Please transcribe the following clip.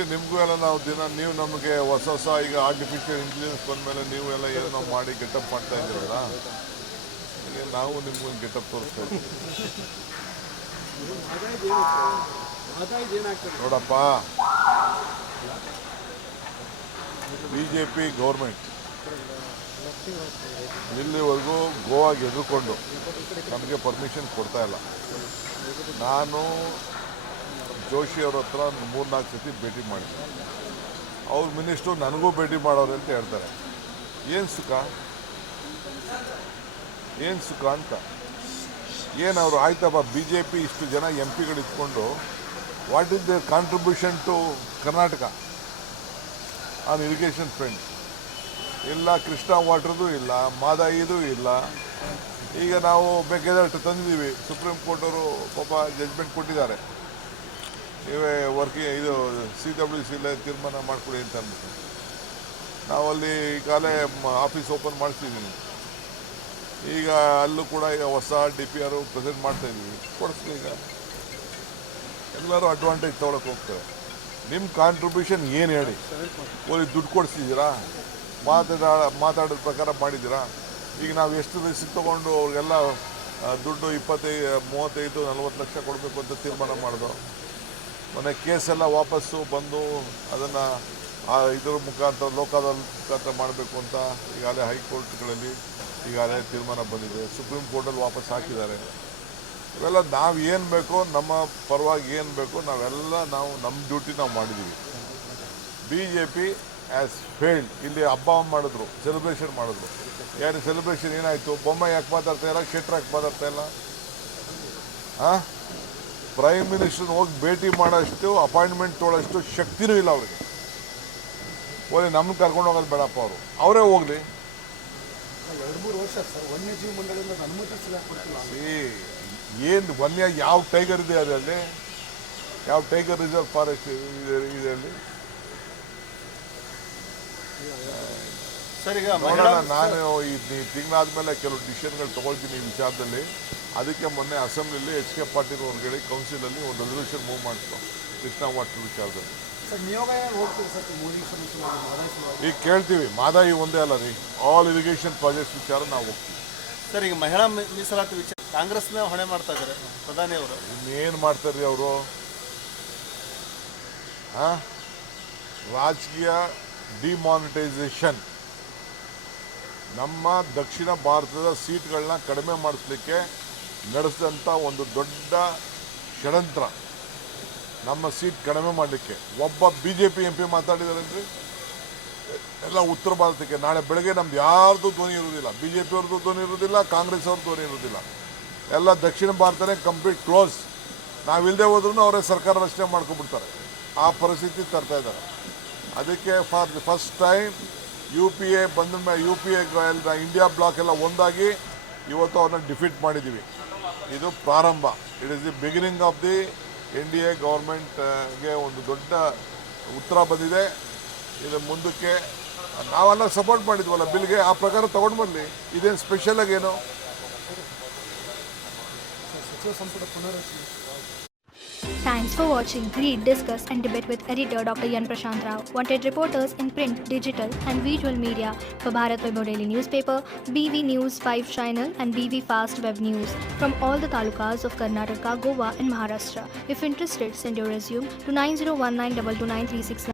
ಹೋಗ್ಲಿ, ನಿಮಗೂ ಎಲ್ಲ ನಾವು ದಿನ ನೀವು ನಮಗೆ ಹೊಸ ಈಗ ಆರ್ಟಿಫಿಷಿಯಲ್ ಇಂಟೆಲಿಜೆನ್ಸ್ ಬಂದಮೇಲೆ ನೀವು ಎಲ್ಲ ಏನೋ ಮಾಡಿ ಗೆಟಪ್ ಮಾಡ್ತಾ ಇದ್ದೀರಲ್ಲ, ಈಗ ನಾವು ನಿಮ್ಗೊಂದು ಗೆಟಪ್ ತೋರಿಸ್ತಾ ಇದ್ದೀವಿ. ನೋಡಪ್ಪ, BJP ಗೌರ್ಮೆಂಟ್ ಇಲ್ಲಿವರೆಗೂ ಗೋವಾಗೆ ಎದುರುಕೊಂಡು ನಮಗೆ ಪರ್ಮಿಷನ್ ಕೊಡ್ತಾ ಇಲ್ಲ. ನಾನು ಜೋಶಿ ಅವ್ರ ಹತ್ರ 3-4 ಸತಿ ಭೇಟಿ ಮಾಡಿದ್ದೆ. ಅವ್ರ ಮಿನಿಸ್ಟ್ರು ನನಗೂ ಭೇಟಿ ಮಾಡೋರು ಅಂತ ಹೇಳ್ತಾರೆ. ಏನು ಸುಖ ಅಂತ. ಏನವರು ಆಯ್ತಪ್ಪ, BJP ಇಷ್ಟು ಜನ MP ಗಳು ಇಟ್ಕೊಂಡು what is their contribution to Karnataka on irrigation front? ಇಲ್ಲ, ಕೃಷ್ಣ ವಾಟರ್ದು ಇಲ್ಲ, ಮಾದಾಯಿದು ಇಲ್ಲ. ಈಗ ನಾವು ಬೇಕಾದಷ್ಟು ತಂದಿದ್ದೀವಿ. ಸುಪ್ರೀಂ ಕೋರ್ಟ್ ಅವರು ಪಾಪ ಜಡ್ಜ್ಮೆಂಟ್ ಕೊಟ್ಟಿದ್ದಾರೆ, ನೀವೇ ಇದು CWC ತೀರ್ಮಾನ ಮಾಡಿಕೊಡಿ ಅಂತ ಅಂದ್ಬಿಟ್ಟು. ನಾವಲ್ಲಿ ಈಗಾಗಲೇ ಆಫೀಸ್ ಓಪನ್ ಮಾಡಿಸಿದ್ದೀವಿ. ಈಗ ಅಲ್ಲೂ ಕೂಡ ಈಗ ಹೊಸ DPR ಪ್ರೆಸೆಂಟ್ ಮಾಡ್ತಾಯಿದ್ದೀವಿ. ಕೊಡಿಸ್ಲಿ, ಈಗ ಎಲ್ಲರೂ ಅಡ್ವಾಂಟೇಜ್ ತೊಗೊಳಕ್ಕೆ ಹೋಗ್ತಾರೆ. ನಿಮ್ಮ ಕಾಂಟ್ರಿಬ್ಯೂಷನ್ ಏನು ಹೇಳಿ? ಓಲಿ ದುಡ್ಡು ಕೊಡಿಸಿದ್ದೀರಾ? ಮಾತಾಡೋದ ಪ್ರಕಾರ ಮಾಡಿದ್ದೀರಾ? ಈಗ ನಾವು ಎಷ್ಟು ರಿಸ್ಕ್ ತೊಗೊಂಡು ಅವ್ರಿಗೆಲ್ಲ ದುಡ್ಡು 25, 35, 40 ಲಕ್ಷ ಕೊಡಬೇಕು ಅಂತ ತೀರ್ಮಾನ ಮಾಡೋದು. ಮೊನ್ನೆ ಕೇಸೆಲ್ಲ ವಾಪಸ್ಸು ಬಂದು ಅದನ್ನು ಇದರ ಮುಖಾಂತರ ಲೋಕಾದಾಲತ್ ಮುಖಾಂತರ ಮಾಡಬೇಕು ಅಂತ ಈಗಾಗಲೇ ಹೈಕೋರ್ಟ್ಗಳಲ್ಲಿ ಈಗಾಗಲೇ ತೀರ್ಮಾನ ಬಂದಿದೆ. ಸುಪ್ರೀಂ ಕೋರ್ಟಲ್ಲಿ ವಾಪಸ್ ಹಾಕಿದ್ದಾರೆ. ಇವೆಲ್ಲ ನಾವು ಏನು ಬೇಕೋ, ನಮ್ಮ ಪರವಾಗಿ ಏನು ಬೇಕೋ ನಾವು ನಮ್ಮ ಡ್ಯೂಟಿ ನಾವು ಮಾಡಿದ್ದೀವಿ. BJP as failed. ಇಲ್ಲಿ ಹಬ್ಬ ಮಾಡಿದ್ರು, ಸೆಲೆಬ್ರೇಷನ್ ಮಾಡಿದ್ರು. ಯಾರು ಸೆಲೆಬ್ರೇಷನ್ ಏನಾಯಿತು? ಬೊಮ್ಮ ಯಾಕೆ ಮಾತಾಡ್ತಾ ಇಲ್ಲ? ಶೆಟ್ರ್ ಯಾಕೆ ಮಾತಾಡ್ತಾ ಇಲ್ಲ? ಪ್ರೈಮ್ ಮಿನಿಸ್ಟರ್ನ ಹೋಗಿ ಭೇಟಿ ಮಾಡೋಷ್ಟು, ಅಪಾಯಿಂಟ್ಮೆಂಟ್ ತೊಗೊಳ್ಳೋಷ್ಟು ಶಕ್ತಿನೂ ಇಲ್ಲ ಅವ್ರಿಗೆ. ಓಲಿ ನಮ್ಮನ್ನು ಕರ್ಕೊಂಡು ಹೋಗೋದು ಬೇಡಪ್ಪ, ಅವರೇ ಹೋಗಲಿ. 2-3 ವರ್ಷ ಸರ್ ವನ್ಯಜೀವಿ ಮಂಡಳಿಯಿಂದ ಏನು ವನ್ಯ ಯಾವ ಟೈಗರ್ ಇದೆ ಅದರಲ್ಲಿ? ಯಾವ ಟೈಗರ್ ರಿಸರ್ವ್ ಫಾರೆಸ್ಟ್ ಇದೆ ಅಲ್ಲಿ? ಸರ್, ಈಗ ನಾನು ಈ ತಿಂಗಳಾದ್ಮೇಲೆ ಕೆಲವು ಡಿಸಿಷನ್ಗಳು ತೊಗೊಳ್ತೀನಿ ಈ ವಿಚಾರದಲ್ಲಿ. ಅದಕ್ಕೆ ಮೊನ್ನೆ ಅಸೆಂಬ್ಲಿಯಲ್ಲಿ HK ಪಾಟೀಲ್ ಅವ್ರಿಗೆ ಹೇಳಿ ಕೌನ್ಸಿಲಲ್ಲಿ ಒಂದು ರೆಸಲ್ಯೂಷನ್ ಮೂವ್ ಮಾಡಿಸ್ತು ಕೃಷ್ಣ ವಾಟರ್ ವಿಚಾರದಲ್ಲಿ. ಈಗ ಕೇಳ್ತೀವಿ, ಮಾದಾಯಿ ಒಂದೇ ಅಲ್ಲ ರೀ, ಆಲ್ ಇರಿಗೇಷನ್ ಪ್ರಾಜೆಕ್ಟ್ಸ್ ವಿಚಾರ ನಾವು ಹೋಗ್ತೀವಿ. ಸರ್, ಈಗ ಮಹಿಳಾ ಮೀಸಲಾತಿ ವಿಚಾರ ಕಾಂಗ್ರೆಸ್ನ ಹೊಣೆ ಮಾಡ್ತಾ ಇದ್ದಾರೆ ಪ್ರಧಾನಿ ಅವರು. ಇನ್ನೇನು ಮಾಡ್ತಾರ್ರಿ ಅವರು? ರಾಜಕೀಯ ಡಿಮಾನಿಟೈಸೇಷನ್, ನಮ್ಮ ದಕ್ಷಿಣ ಭಾರತದ ಸೀಟ್ಗಳನ್ನ ಕಡಿಮೆ ಮಾಡಿಸ್ಲಿಕ್ಕೆ ನಡೆಸಿದಂಥ ಒಂದು ದೊಡ್ಡ ಷಡ್ಯಂತ್ರ. ನಮ್ಮ ಸೀಟ್ ಕಡಿಮೆ ಮಾಡಲಿಕ್ಕೆ ಒಬ್ಬ BJP MP ಮಾತಾಡಿದಾರೇನ್ರಿ? ಎಲ್ಲ ಉತ್ತರ ಭಾರತಕ್ಕೆ. ನಾಳೆ ಬೆಳಗ್ಗೆ ನಮ್ದು ಯಾರ್ದು ಧ್ವನಿ ಇರೋದಿಲ್ಲ, BJP ಅವ್ರದ್ದು ಧ್ವನಿ ಇರೋದಿಲ್ಲ, ಕಾಂಗ್ರೆಸ್ ಅವ್ರದ್ದು ಧ್ವನಿ ಇರೋದಿಲ್ಲ. ಎಲ್ಲ ದಕ್ಷಿಣ ಭಾರತನೇ ಕಂಪ್ಲೀಟ್ ಕ್ಲೋಸ್. ನಾವಿಲ್ಲದೆ ಹೋದ್ರೂ ಅವರೇ ಸರ್ಕಾರ ರಚನೆ ಮಾಡ್ಕೊಬಿಡ್ತಾರೆ. ಆ ಪರಿಸ್ಥಿತಿ ತರ್ತಾ ಇದ್ದಾರೆ. ಅದಕ್ಕೆ for the first time UPA ಬಂದ ಮೇಲೆ UPA ಇಂಡಿಯಾ ಬ್ಲಾಕ್ ಎಲ್ಲ ಒಂದಾಗಿ ಇವತ್ತು ಅವ್ರನ್ನ ಡಿಫೀಟ್ ಮಾಡಿದ್ದೀವಿ. ಇದು ಪ್ರಾರಂಭ. It is the beginning of the NDA ಗೌರ್ಮೆಂಟ್ಗೆ ಒಂದು ದೊಡ್ಡ ಉತ್ತರ ಬಂದಿದೆ. ಇದು ಮುಂದಕ್ಕೆ ನಾವೆಲ್ಲ ಸಪೋರ್ಟ್ ಮಾಡಿದ್ವಲ್ಲ ಬಿಲ್ಗೆ, ಆ ಪ್ರಕಾರ ತೊಗೊಂಡು ಬರಲಿ. ಇದೇನು ಸ್ಪೆಷಲ್ ಆಗೇನು? Thanks for watching. Read, discuss and debate with editor Dr. Yan Prashant Rao. Wanted reporters in print, digital and visual media for Bharat Vaibhav Daily Newspaper, BV News 5 Channel and BV Fast Web News from all the talukas of Karnataka, Goa and Maharashtra. If interested, send your resume to 9019229369.